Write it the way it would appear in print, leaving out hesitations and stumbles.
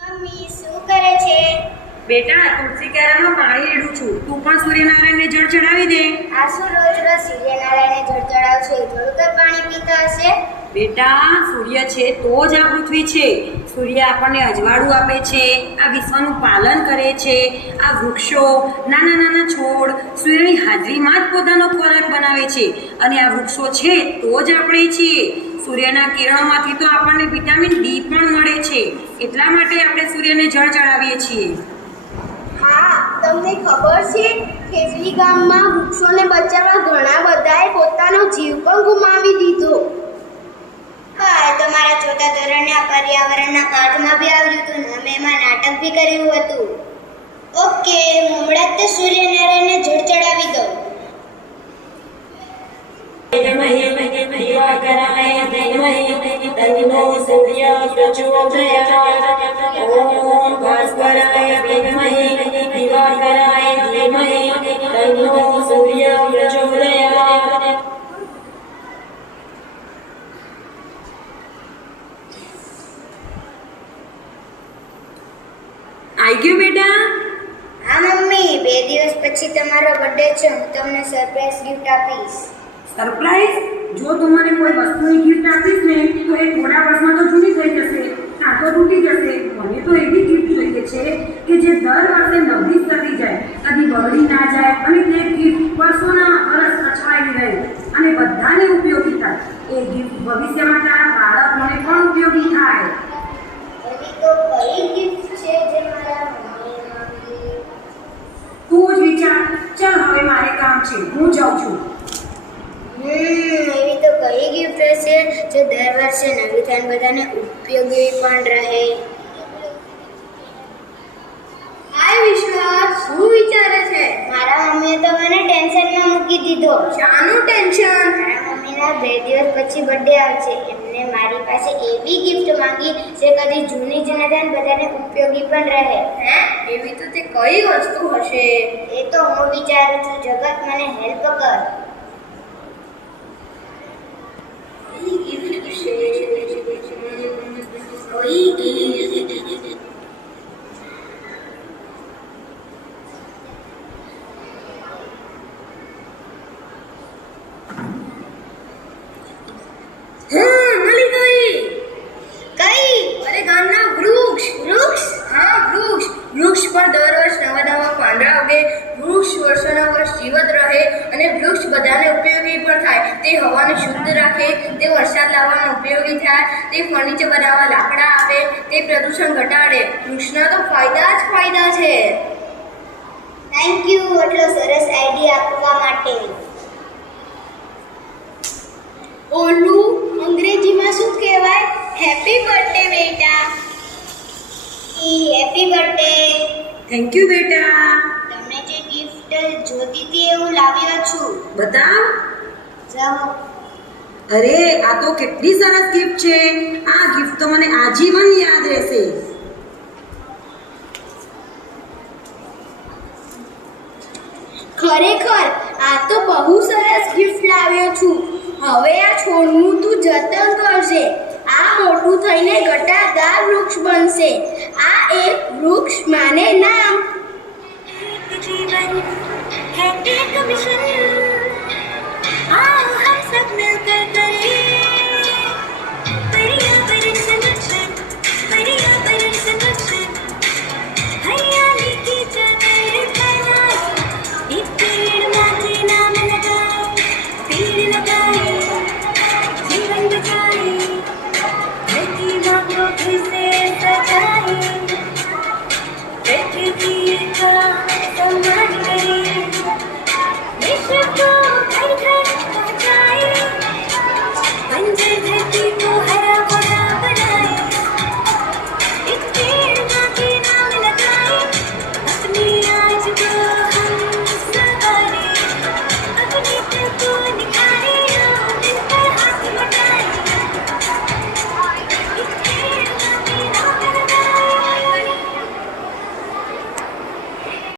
Mummy શું કરે છે? બેટા તુલસી ક્યારામાં પાણી રેડું છું. તું પણ સૂર્યનારાયણને જળ ચડાવી દે. આ શું રોજ રોજ સૂર્યનારાયણને જળ ચડાવશે? થોડું તો પાણી પીતા હશે. બેટા સૂર્ય છે તો જ આ પૃથ્વી છે. સૂર્ય આપણને અજવાળું આપે છે, આ વિશ્વનું પાલન કરે છે. આ વૃક્ષો, નાના નાના છોડ સૂર્યની હાજરીમાં જ પોતાનો ખોરાક બનાવે છે અને આ વૃક્ષો છે તો જ આપણે છીએ. સૂર્યના કિરણોમાંથી તો આપણને વિટામિન ડી પણ મળે છે. એટલા માટે આપણે સૂર્યને જળ ચડાવીએ છીએ. હા, તમને ખબર છે ખેજલી ગામમાં વૃક્ષોને બચાવવા ઘણા બધાએ પોતાનો જીવ પણ ગુમાવી દીધો. હા, તો મારા ચોથા ધોરણના પર્યાવરણના પાઠમાં બી આવ્યું હતું ને અમે એમાં નાટક બી કર્યું હતું. ઓકે, હું હમણાં જ સૂર્યનારાયણને જળ ચડાવી દઉં. આવી ગયું બેટા? હા મમ્મી, 2 દિવસ પછી તમારો બર્થડે છે. હું તમને સરપ્રાઈઝ ગિફ્ટ આપીશ. સરપ્રાઈઝ? જો તું મને કોઈ વસ્તુની ગિફ્ટ આપીશ ને તો એ થોડા વર્ષમાં તો જૂની થઈ જશે, કાં તો તૂટી જશે. મને તો એવી ગિફ્ટ જોઈએ છે કે જે દર વર્ષે નવી થતી જાય, કદી બગડી ના જાય અને તે ગિફ્ટ વર્ષોના વર્ષ સચવાયેલી રહે અને બધાને ઉપયોગી થાય. એ ગિફ્ટ ભવિષ્યમાં તારા બાળકોને પણ ઉપયોગી થાય. એવી તો કઈ ગિફ્ટ છે જે મારા મમ્મીએ માંગી? તું જ વિચાર. ચાલ હવે મારે કામ છે, હું જાઉં છું. એવી તો કઈ ગિફ્ટ હશે જે દર વર્ષે નવી થાય બધાને ઉપયોગી પણ રહે? હાય વિશ્વાસ, શું વિચારે છે? મારા મમ્મીએ તો મને ટેન્શનમાં મૂકી દીધો. શાનું ટેન્શન? મારા મમ્મીના 2 દિવસ પછી બર્થડે આવશે. એમને મારી પાસે એવી ગિફ્ટ માંગી જે કદી જૂની જ ન થાય ને બધાને ઉપયોગી પણ રહે. હે? એવી તો તે કઈ વસ્તુ હશે? એ તો હું વિચારું છું. જગત મને હેલ્પ કર. મળી ગઈ. કઈ? અરે ગામના વૃક્ષ. વૃક્ષ? હા વૃક્ષ. વૃક્ષ પર દર વર્ષ નવા નવા પાંદડા ઉગે. વૃક્ષ વર્ષોના વર્ષ જીવત રહે અને વૃક્ષ બધાને ઉપયોગી પણ થાય. તે હવાને શુદ્ધ રાખે, તે વરસાદ લાવવામાં ઉપયોગી થાય, તે ફર્નિચર બનાવવા લાકડા આપે, તે પ્રદૂષણ ઘટાડે. વૃક્ષના તો ફાયદા જ ફાયદા છે. થેન્ક યુ એટલો સરસ આઈડિયા આપવા માટે. ઓલું અંગ્રેજીમાં શું કહેવાય? હેપી બર્થડે બેટા. Happy birthday. થેન્ક યુ બેટા. તમને જે ગિફ્ટ જોતી હતી એ હું લાવ્યો છું. બતાવ. જાઓ. અરે આ તો કેટલી સરસ ગિફ્ટ છે. આ ગિફ્ટ તો મને આજીવન યાદ રહેશે. ખરેખર આ તો બહુ સરસ ગિફ્ટ લાવ્યો છું. હવે આ છોડનું તું જતન કરજે. આ મોટું થઈને ઘટાદાર વૃક્ષ બનશે. આ એક વૃક્ષ માને નામ. जीवन है एक मिशन, आओ हम सब मिलकर करें पर्यावरण संरक्षण, पर्यावरण संरक्षण, हरियाली की चादर फैलाएं, एक पेड़ माँ के नाम लगाएं, पेड़ लगाएं, जीवन बचाएं, धरती माँ को फिर से सजाएं, प्रकृति का सम्मान